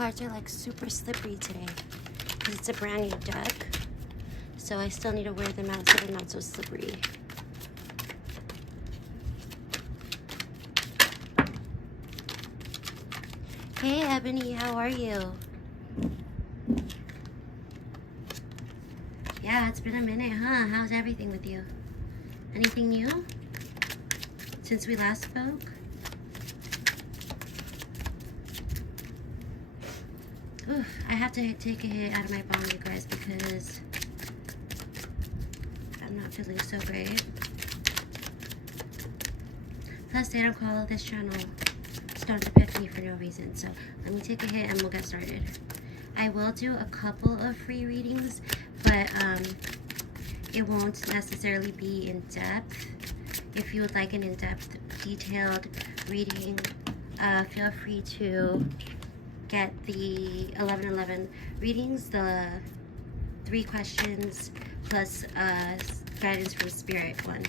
cards are like super slippery today because it's a brand new deck. So I still need to wear them out so they're not so slippery. Hey Ebony, how are you? Yeah, it's been a minute, huh? How's everything with you? Anything new since we last spoke? Oof, I have to take a hit out of my bong, you guys, because I'm not feeling so great. Plus, they don't call this channel Stone's Epiphany for no reason. So let me take a hit and we'll get started. I will do a couple of free readings, but it won't necessarily be in depth. If you would like an in-depth, detailed reading, feel free to get the 1111 readings, the 3 questions plus guidance from Spirit one.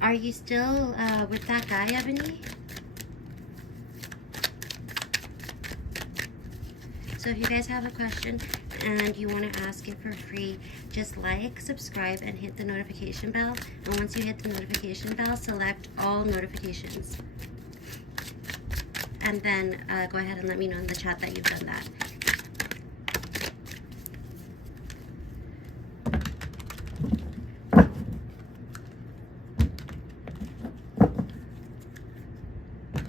Are you still with that guy, Ebony? So if you guys have a question and you want to ask it for free, just like, subscribe, and hit the notification bell. And once you hit the notification bell, select all notifications. And then go ahead and let me know in the chat that you've done that.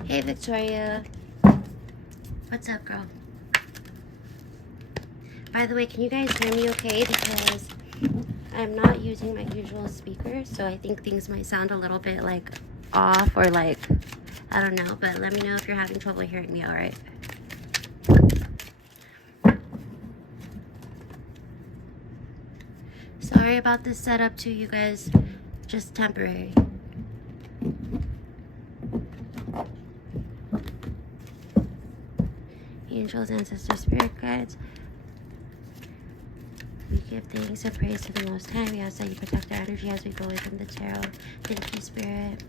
Hey Victoria. What's up, girl? By the way, can you guys hear me okay? Because I'm not using my usual speaker, so I think things might sound a little bit like off or like, I don't know, but let me know if you're having trouble hearing me, alright? Sorry about this setup too, you guys. Just temporary. Angels, ancestors, spirit guides. We give thanks and praise to the Most High. We ask that you protect our energy as we go within the tarot. Thank you, Spirit.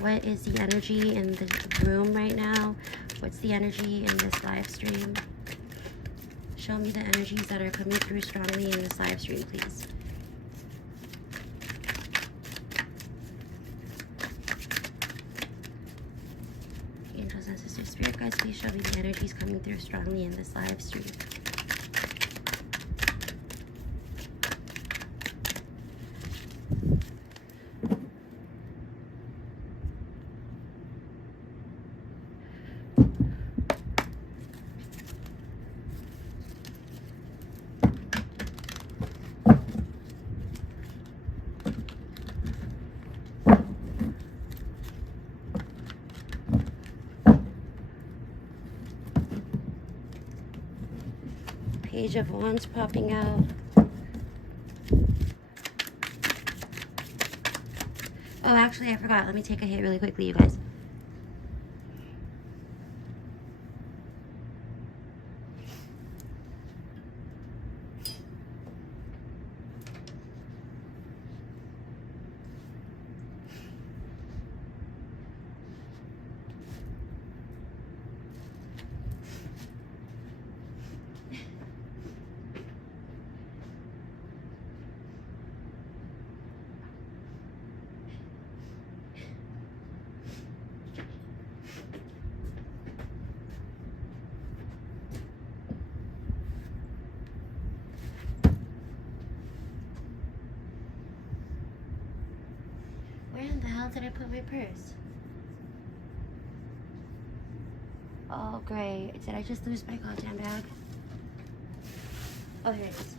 What is the energy in the room right now? What's the energy in this live stream? Show me the energies that are coming through strongly in this live stream, please. Angels, ancestors, spirit guides, please show me the energies coming through strongly in this live stream. Page of Wands popping out. Oh, actually, I forgot. Let me take a hit really quickly, you guys. Where in the hell did I put my purse? Oh, great. Did I just lose my goddamn bag? Oh, here it is.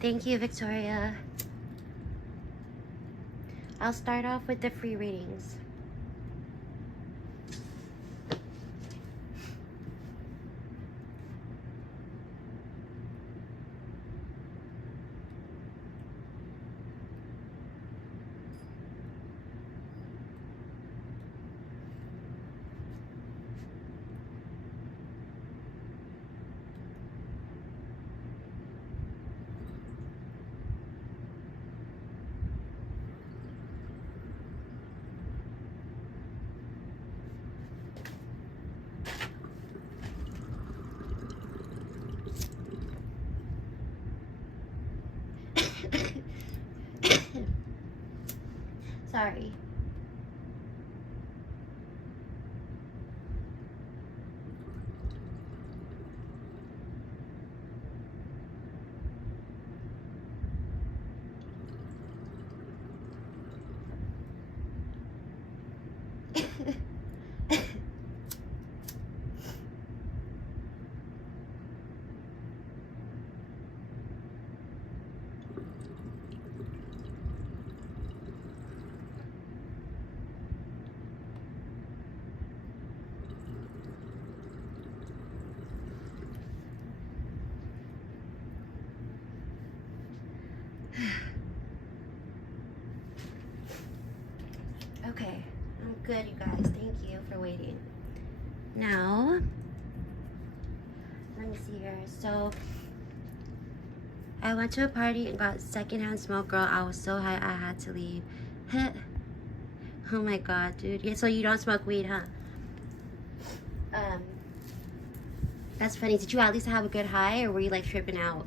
Thank you, Victoria. I'll start off with the free readings. sorry. Okay, I'm good, you guys. Thank you for waiting. Now, let me see here. So, I went to a party and got secondhand smoke, girl. I was so high, I had to leave. Oh my god, dude. Yeah, so you don't smoke weed, huh? That's funny. Did you at least have a good high, or were you like tripping out?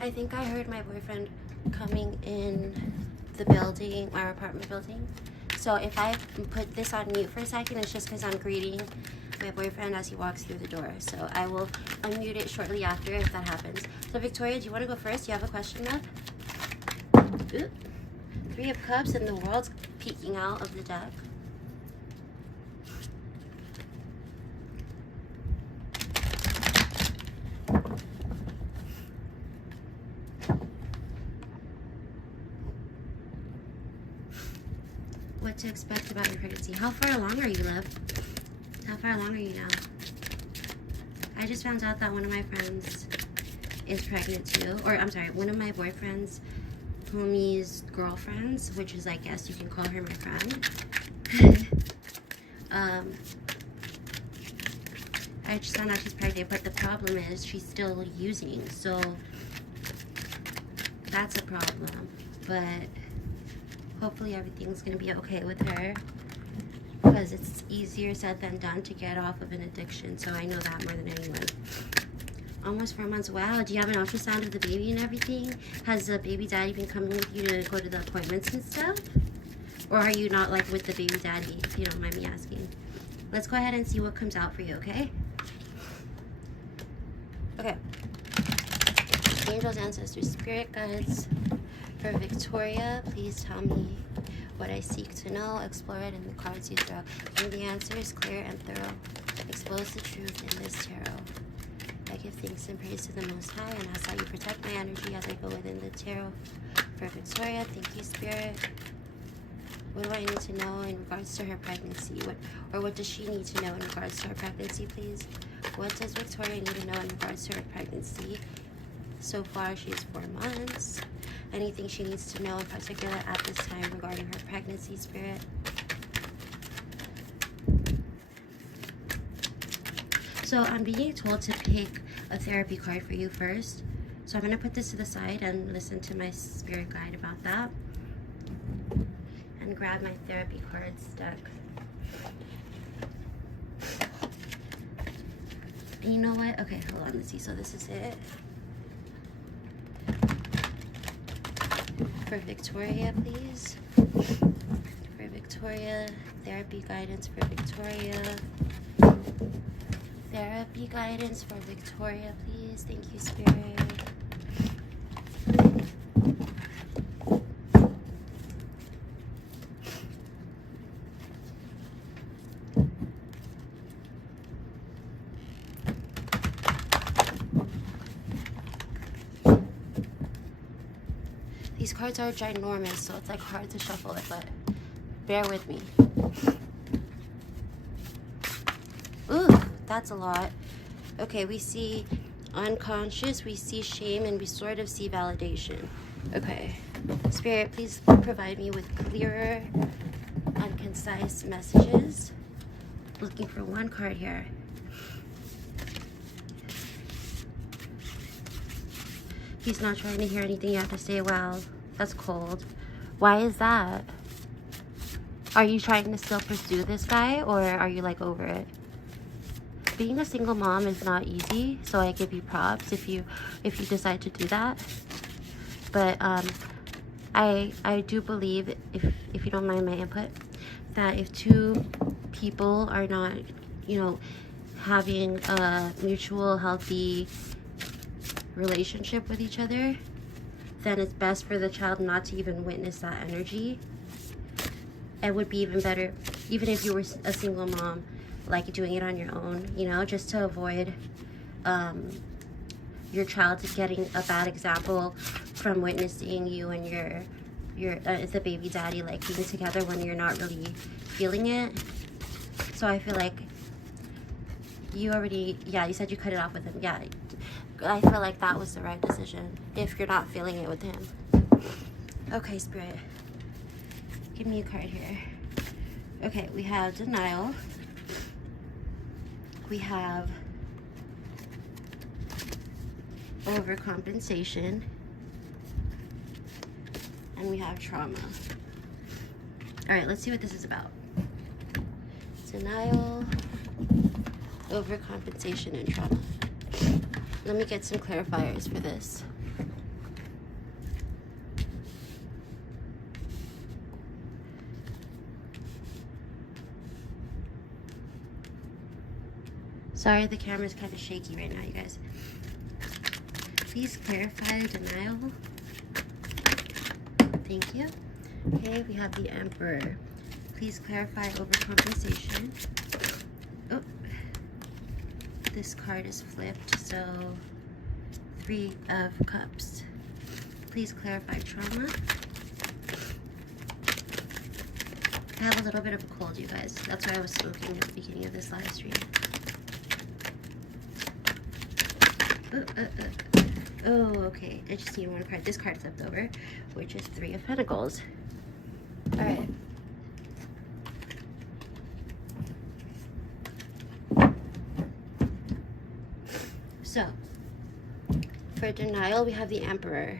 I think I heard my boyfriend coming in the building, our apartment building. So if I put this on mute for a second, it's just because I'm greeting my boyfriend as he walks through the door. So I will unmute it shortly after if that happens. So Victoria, do you want to go first? Do you have a question, love? Ooh. 3 of Cups and the World's peeking out of the deck. What to expect about your pregnancy. How far along are you, love? How far along are you now? I just found out that one of my friends is pregnant too. Or, I'm sorry, one of my boyfriend's homie's girlfriends, which is, I guess you can call her my friend. I just found out she's pregnant, but the problem is she's still using. So, that's a problem. But hopefully everything's gonna be okay with her, because it's easier said than done to get off of an addiction. So I know that more than anyone. Almost 4 months. Wow. Do you have an ultrasound of the baby and everything? Has the baby daddy been coming with you to go to the appointments and stuff? Or are you not like with the baby daddy, if you don't mind me asking? Let's go ahead and see what comes out for you, okay? Okay. Angels, ancestors, spirit guides. For Victoria, please tell me what I seek to know. Explore it in the cards you throw. May the answer is clear and thorough. Expose the truth in this tarot. I give thanks and praise to the Most High, and ask how you protect my energy as I go within the tarot. For Victoria, thank you, Spirit. What do I need to know in regards to her pregnancy? What does she need to know in regards to her pregnancy, please? What does Victoria need to know in regards to her pregnancy? So far, she's 4 months. Anything she needs to know in particular at this time regarding her pregnancy, Spirit? So I'm being told to pick a therapy card for you first. So I'm going to put this to the side and listen to my spirit guide about that. And grab my therapy cards deck. And you know what? Okay, hold on. Let's see. So this is it. For Victoria, please. For Victoria, therapy guidance for Victoria. Therapy guidance for Victoria, please. Thank you, Spirit. These cards are ginormous, so it's like hard to shuffle it, but bear with me. Ooh, that's a lot. Okay, we see unconscious, we see shame, and we sort of see validation. Okay, Spirit, please provide me with clearer, unconcise messages. Looking for one card here. He's not trying to hear anything you have to say. Wow, that's cold. Why is that? Are you trying to still pursue this guy, or are you like over it? Being a single mom is not easy, so I give you props if you decide to do that. But I do believe, if you don't mind my input, that if two people are not, you know, having a mutual healthy relationship with each other, then it's best for the child not to even witness that energy. It would be even better, even if you were a single mom, like doing it on your own, you know, just to avoid your child getting a bad example from witnessing you and your the baby daddy like being together when you're not really feeling it. So I feel like you already, yeah, you said you cut it off with him. Yeah, I feel like that was the right decision if you're not feeling it with him. Okay, Spirit, give me a card here. Okay, we have denial. We have overcompensation. And we have trauma. All right, let's see what this is about. Denial, overcompensation, and trauma. Let me get some clarifiers for this. Sorry, the camera's kind of shaky right now, you guys. Please clarify the denial. Thank you. Okay, we have the Emperor. Please clarify overcompensation. Oh, this card is flipped, so 3 of Cups. Please clarify trauma. I have a little bit of a cold, you guys. That's why I was smoking at the beginning of this live stream. Oh, okay. I just need one card. This card flipped over, which is 3 of Pentacles. All right. So, for denial, we have the Emperor.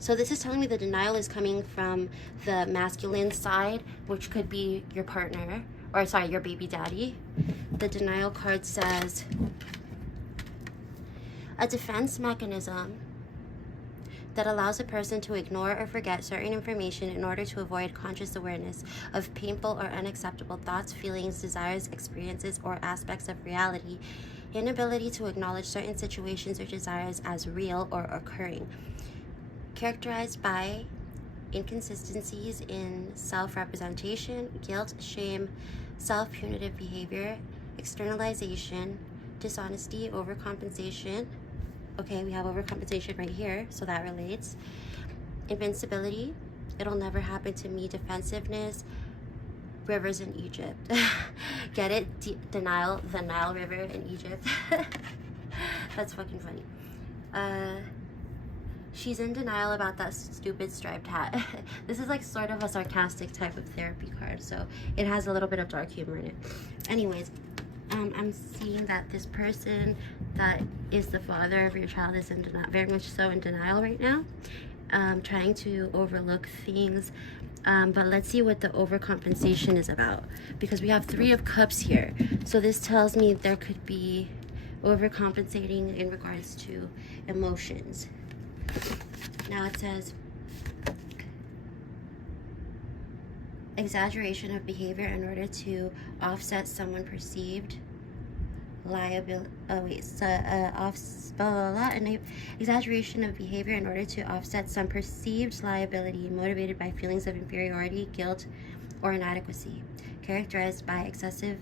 So this is telling me the denial is coming from the masculine side, which could be your partner, or sorry, your baby daddy. The denial card says, a defense mechanism that allows a person to ignore or forget certain information in order to avoid conscious awareness of painful or unacceptable thoughts, feelings, desires, experiences, or aspects of reality. Inability to acknowledge certain situations or desires as real or occurring. Characterized by inconsistencies in self-representation, guilt, shame, self-punitive behavior, externalization, dishonesty, overcompensation. Okay, we have overcompensation right here, so that relates. Invincibility, it'll never happen to me. Defensiveness, rivers in Egypt. Get it? Denial, the Nile River in Egypt. That's fucking funny. She's in denial about that stupid striped hat. This is like sort of a sarcastic type of therapy card, so it has a little bit of dark humor in it. Anyways, I'm seeing that this person that is the father of your child is in denial, very much so in denial right now, trying to overlook things. But let's see what the overcompensation is about, because we have 3 of Cups here. So this tells me there could be overcompensating in regards to emotions. Now it says exaggeration of behavior in order to offset someone perceived liability. Exaggeration of behavior in order to offset some perceived liability motivated by feelings of inferiority, guilt, or inadequacy. Characterized by excessive,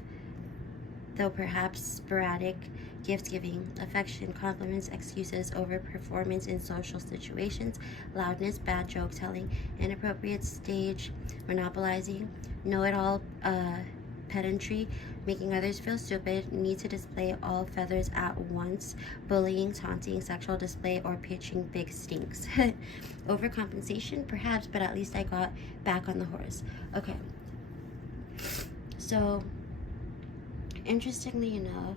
though perhaps sporadic, gift-giving, affection, compliments, excuses, over-performance in social situations, loudness, bad joke-telling, inappropriate stage, monopolizing, know-it-all pedantry, making others feel stupid, need to display all feathers at once, bullying, taunting, sexual display, or pitching big stinks. Overcompensation, perhaps, but at least I got back on the horse. Okay. So, interestingly enough,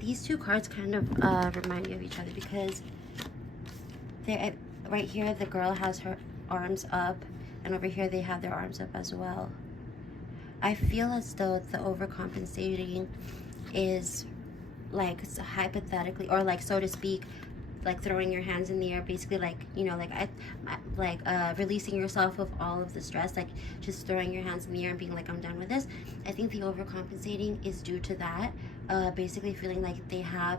these two cards kind of remind me of each other, because they're right here. The girl has her arms up, and over here they have their arms up as well. I feel as though the overcompensating is like hypothetically, or like, so to speak, like throwing your hands in the air, basically, like, you know, like releasing yourself of all of the stress, like just throwing your hands in the air and being like, I'm done with this. I think the overcompensating is due to that, basically feeling like they have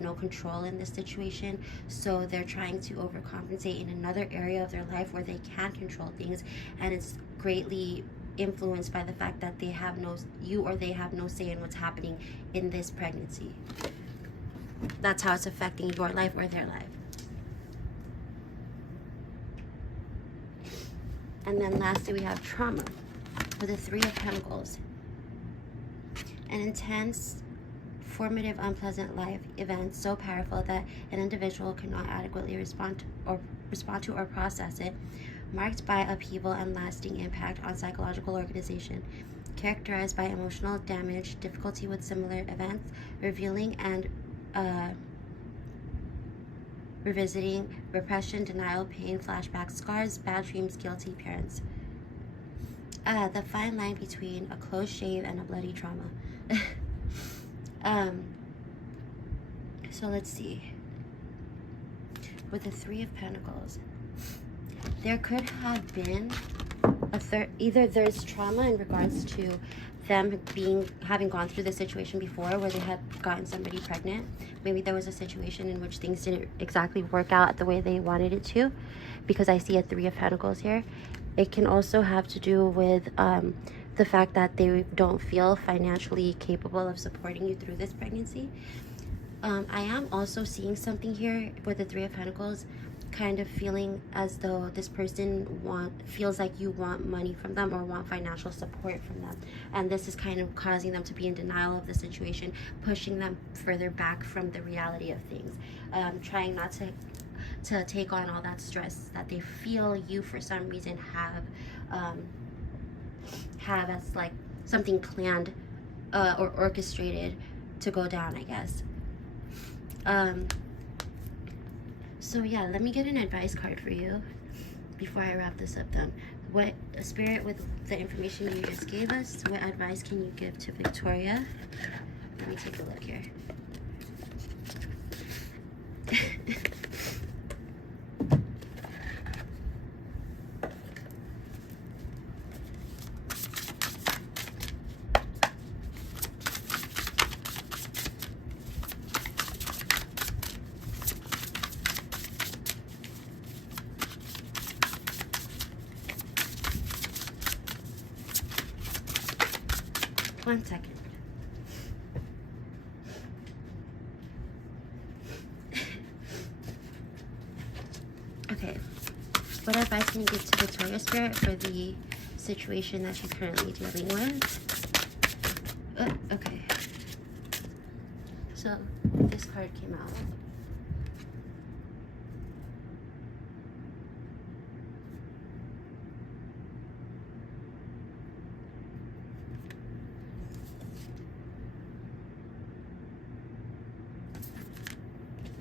no control in this situation, so they're trying to overcompensate in another area of their life where they can control things, and it's greatly influenced by the fact that they have no say in what's happening in this pregnancy. That's how it's affecting your life or their life. And then lastly, we have trauma with the Three of Pentacles. An intense, formative, unpleasant life event so powerful that an individual cannot adequately respond to or process it, marked by upheaval and lasting impact on psychological organization, characterized by emotional damage, difficulty with similar events, revealing and revisiting, repression, denial, pain, flashbacks, scars, bad dreams, guilty parents. The fine line between a close shave and a bloody trauma. So let's see. With the Three of Pentacles, there could have been either there's trauma in regards to them having gone through the situation before where they had gotten somebody pregnant. Maybe there was a situation in which things didn't exactly work out the way they wanted it to, because I see a Three of Pentacles here. It can also have to do with the fact that they don't feel financially capable of supporting you through this pregnancy. I am also seeing something here with the Three of Pentacles, kind of feeling as though this person feels like you want money from them or want financial support from them, and this is kind of causing them to be in denial of the situation, pushing them further back from the reality of things, trying not to take on all that stress that they feel you for some reason have as like something planned or orchestrated to go down, I guess. So yeah, let me get an advice card for you before I wrap this up then. What, Spirit, with the information you just gave us, what advice can you give to Victoria? Let me take a look here. One second. Okay. What advice can you give to Victoria, Spirit, for the situation that she's currently dealing with? Okay. So this card came out.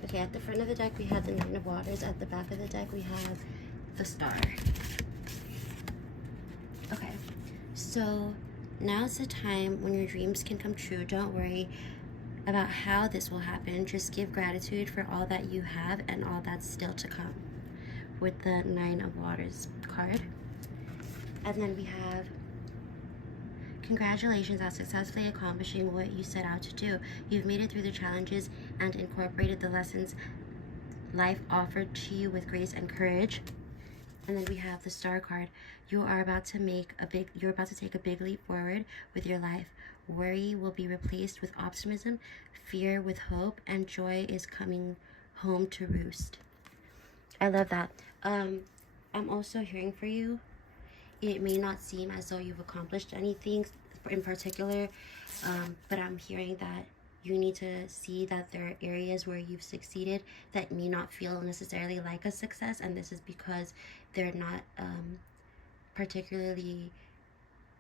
Okay, at the front of the deck we have the Nine of Waters. At the back of the deck we have the Star. Okay, so now's the time when your dreams can come true. Don't worry about how this will happen. Just give gratitude for all that you have and all that's still to come, with the Nine of Waters card. And then we have, congratulations on successfully accomplishing what you set out to do. You've made it through the challenges and incorporated the lessons life offered to you with grace and courage. And then we have the Star card. You're about to take a big leap forward with your life. Worry will be replaced with optimism, fear with hope, and joy is coming home to roost. I love that. I'm also hearing for you. It may not seem as though you've accomplished anything in particular, but I'm hearing that you need to see that there are areas where you've succeeded that may not feel necessarily like a success, and this is because they're not particularly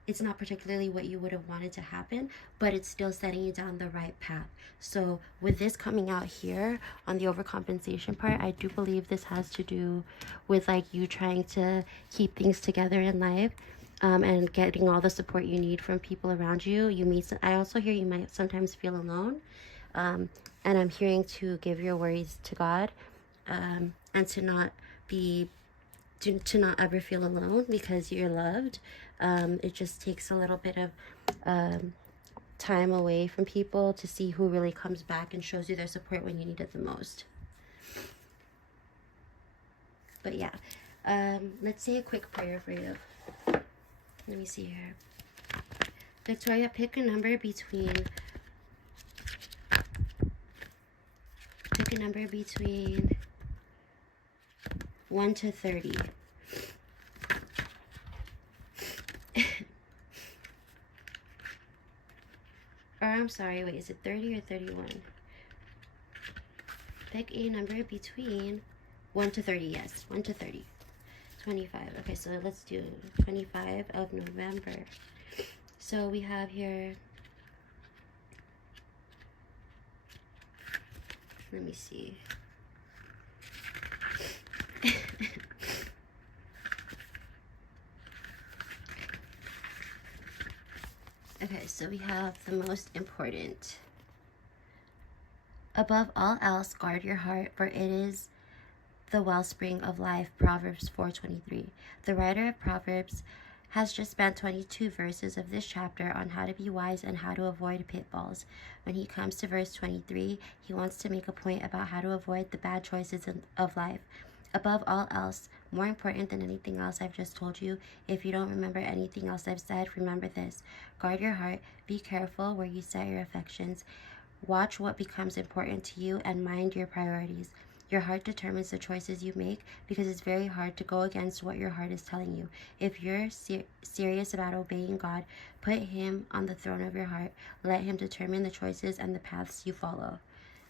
it's not particularly what you would have wanted to happen, but it's still setting you down the right path. So with this coming out here on the overcompensation part, I do believe this has to do with like you trying to keep things together in life, and getting all the support you need from people around you. I also hear you might sometimes feel alone, and I'm hearing to give your worries to God, and to not ever feel alone, because you're loved. It just takes a little bit of time away from people to see who really comes back and shows you their support when you need it the most. But yeah, let's say a quick prayer for you. Let me see here. Victoria, pick a number between 1 to 30. Or I'm sorry, wait, is it 30 or 31? Pick a number between 1 to 30, yes, 1 to 30. 25. Okay, so let's do 25 of November. So we have here, let me see. Okay, so we have the most important. Above all else, guard your heart, for it is the wellspring of life. Proverbs 4:23. The writer of Proverbs has just spent 22 verses of this chapter on how to be wise and how to avoid pitfalls. When he comes to verse 23, he wants to make a point about how to avoid the bad choices of life. Above all else, more important than anything else I've just told you, if you don't remember anything else I've said, remember this. Guard your heart, be careful where you set your affections. Watch what becomes important to you and mind your priorities. Your heart determines the choices you make, because it's very hard to go against what your heart is telling you. If you're serious about obeying God, put him on the throne of your heart. Let him determine the choices and the paths you follow.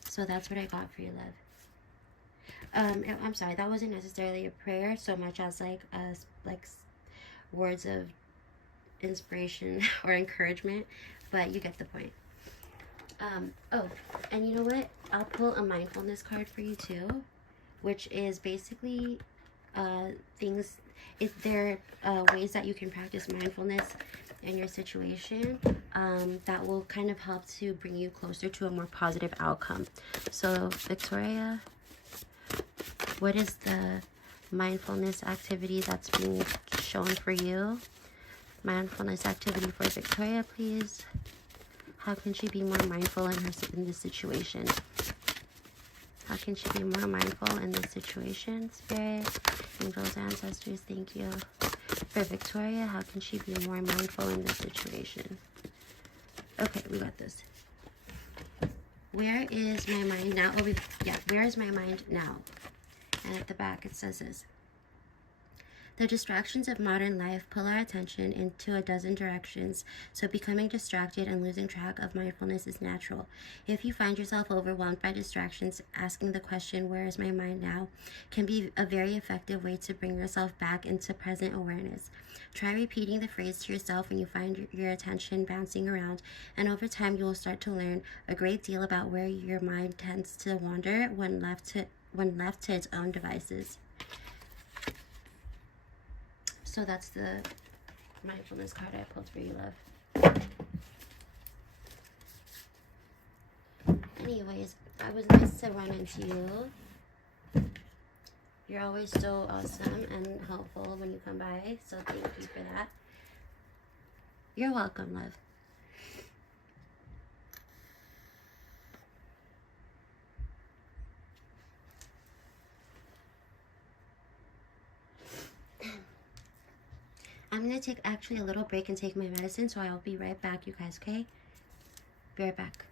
So that's what I got for you, love. I'm sorry, that wasn't necessarily a prayer so much as like words of inspiration or encouragement, but you get the point. Oh, and you know what? I'll pull a mindfulness card for you too, which is basically there are ways that you can practice mindfulness in your situation that will kind of help to bring you closer to a more positive outcome. So, Victoria, what is the mindfulness activity that's being shown for you? Mindfulness activity for Victoria, please. How can she be more mindful in this situation? How can she be more mindful in this situation? Spirit, angels, ancestors, thank you. For Victoria, how can she be more mindful in this situation? Okay, we got this. Where is my mind now? Oh, where is my mind now? And at the back it says this. The distractions of modern life pull our attention into a dozen directions, so becoming distracted and losing track of mindfulness is natural. If you find yourself overwhelmed by distractions, asking the question, where is my mind now, can be a very effective way to bring yourself back into present awareness. Try repeating the phrase to yourself when you find your attention bouncing around, and over time you will start to learn a great deal about where your mind tends to wander when left to its own devices. So that's the mindfulness card I pulled for you, love. Anyways, it was nice to run into you. You're always so awesome and helpful when you come by, so thank you for that. You're welcome, love. I'm going to take actually a little break and take my medicine, so I'll be right back, you guys, okay? Be right back.